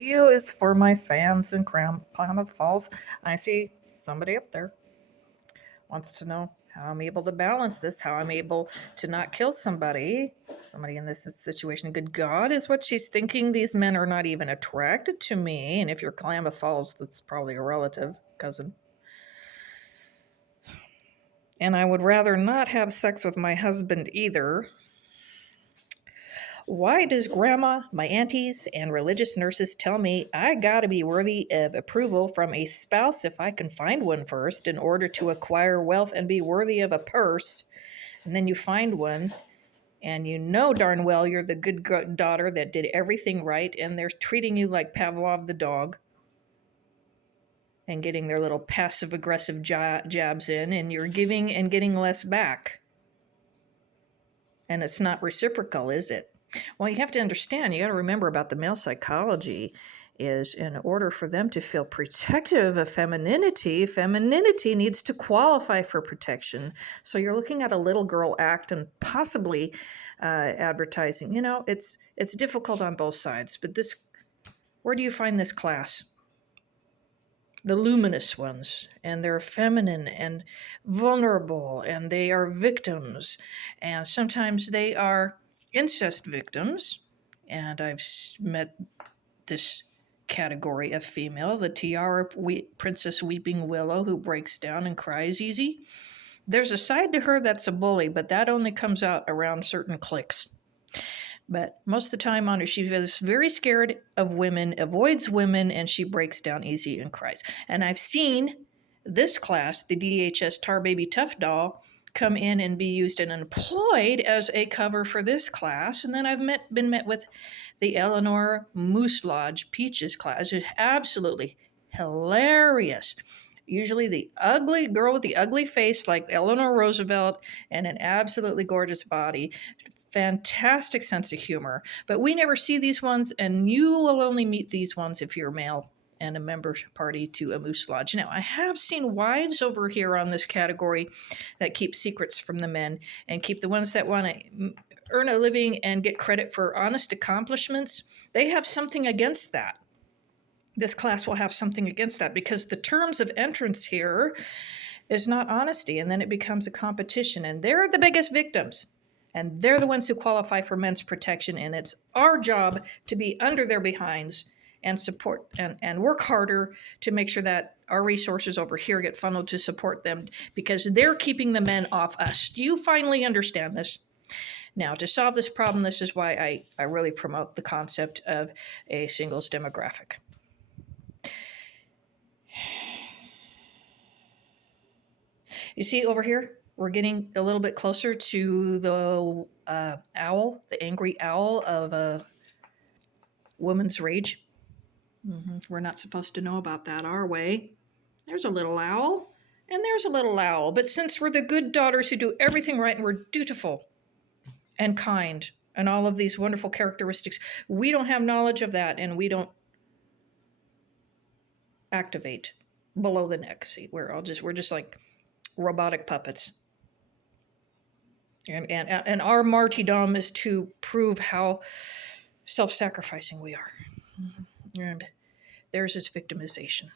Video is for my fans in Klamath Falls. I see somebody up there wants to know how I'm able to balance this, how I'm able to not kill somebody in this situation. Good God, is what she's thinking. These men are not even attracted to me. And if you're Klamath Falls, that's probably a relative, cousin. And I would rather not have sex with my husband either. Why does grandma, my aunties, and religious nurses tell me I gotta be worthy of approval from a spouse if I can find one first in order to acquire wealth and be worthy of a purse? And then you find one, and you know darn well you're the good daughter that did everything right, and they're treating you like Pavlov the dog and getting their little passive aggressive jabs in, and you're giving and getting less back. And it's not reciprocal, is it? Well, you have to understand, you got to remember about the male psychology is in order for them to feel protective of femininity needs to qualify for protection. So you're looking at a little girl act and possibly advertising. You know, it's difficult on both sides. But this, where do you find this class? The luminous ones, and they're feminine and vulnerable, and they are victims, and sometimes they are incest victims. And I've met this category of female, the tiara princess weeping willow who breaks down and cries easy. There's a side to her that's a bully, but that only comes out around certain cliques. But most of the time on her, she is very scared of women, avoids women, and she breaks down easy and cries. And I've seen this class, the DHS Tar Baby Tough Doll, come in and be used and employed as a cover for this class. And then I've been met with the Eleanor Moose Lodge Peaches class. It's absolutely hilarious. Usually the ugly girl with the ugly face like Eleanor Roosevelt and an absolutely gorgeous body, fantastic sense of humor. But we never see these ones, and you will only meet these ones if you're male and a member party to a Moose Lodge. Now, I have seen wives over here on this category that keep secrets from the men and keep the ones that want to earn a living and get credit for honest accomplishments. They have something against that. This class will have something against that because the terms of entrance here is not honesty, and then it becomes a competition, and they're the biggest victims. And they're the ones who qualify for men's protection, and it's our job to be under their behinds and support and work harder to make sure that our resources over here get funneled to support them because they're keeping the men off us. Do you finally understand this? Now, to solve this problem, this is why I really promote the concept of a singles demographic. You see over here, we're getting a little bit closer to the owl, the angry owl of a woman's rage. We're not supposed to know about that, are we? There's a little owl, and there's a little owl. But since we're the good daughters who do everything right and we're dutiful and kind and all of these wonderful characteristics, we don't have knowledge of that, and we don't activate below the neck. See, we're just like robotic puppets. And our martyrdom is to prove how self-sacrificing we are. And there's this victimization.